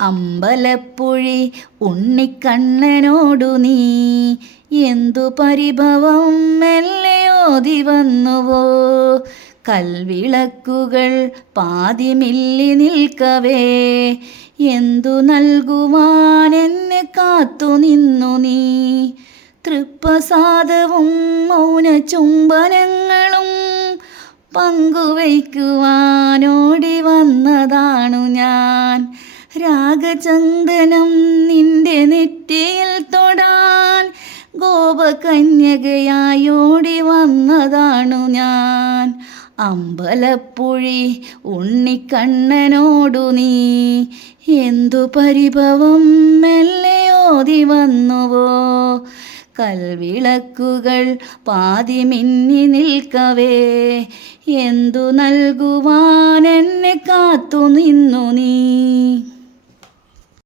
അമ്പലപ്പുഴി ഉണ്ണിക്കണ്ണനോടു നീ എന്തു പരിഭവം മെല്ലെ ഓതി വന്നുവോ. കൽവിളക്കുകൾ പാതിമില്ലി നിൽക്കവേ എന്തു നൽകുവാൻ എന്നെ കാത്തു നിന്നു നീ. തൃപ്രസാദവും മൗന ചുംബനങ്ങളും പങ്കുവയ്ക്കുവാനോടി വന്നതാണു ഞാൻ. രാഗചന്ദനം നിന്റെ നെറ്റിയിൽ തൊടാൻ ഗോപകന്യകയായോടി വന്നതാണു ഞാൻ. അമ്പലപ്പുഴി ഉണ്ണിക്കണ്ണനോടു നീ എന്തു പരിഭവം മെല്ലെ ഓതി വന്നുവോ. കൽവിളക്കുകൾ പാതിമിന്നി നിൽക്കവേ എന്തു നൽകുവാൻ എന്നെ കാത്തു നിന്നു നീ.